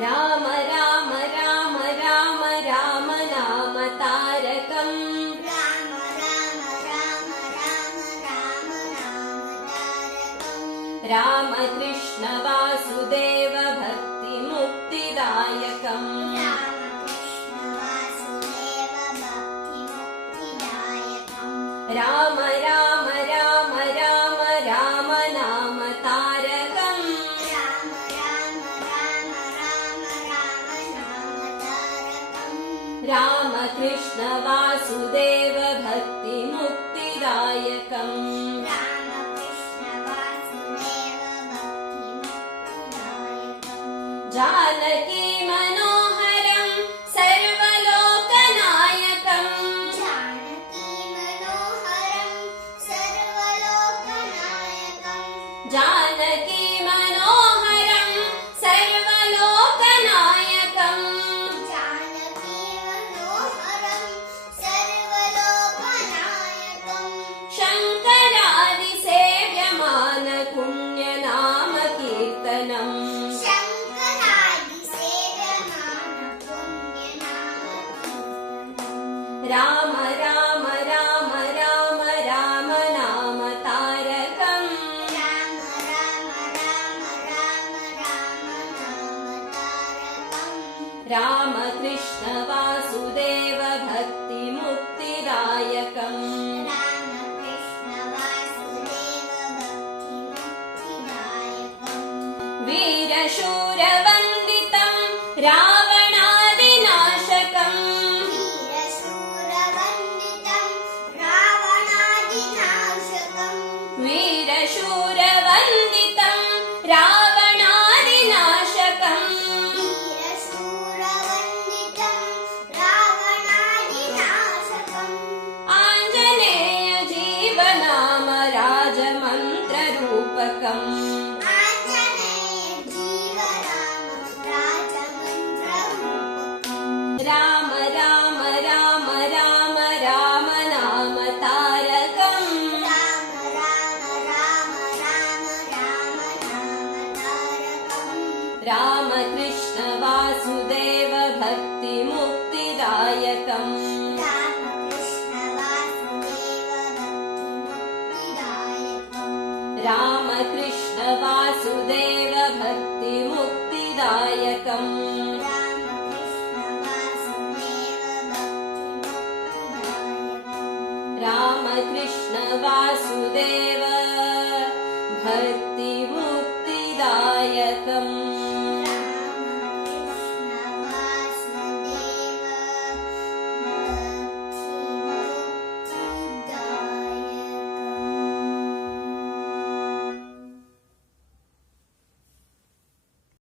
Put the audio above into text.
राम राम राम राम राम नाम तारकम्। राम कृष्णवासुदेव भक्तिमुक्तिदायकम्। राम रामकृष्ण वासुदेव भक्तिमुक्तिदायकम्। जानकी मनोहरम् सर्वलोकनायकम्। जानकी मनोहरं सर्वलोकनायकम्। जानकी राम राम राम राम राम नाम तारकम्। रामकृष्ण वासुदेव भक्तिमुक्तिदायकम्। वीरशूरवन्दितम् राम राम राम राम राम नाम तारकम्। रामकृष्ण वासुदेव भक्तिमुक्तिदायकम् भक्तिमुक्तिदायकम् रामकृष्ण वासुदेव। भक्ति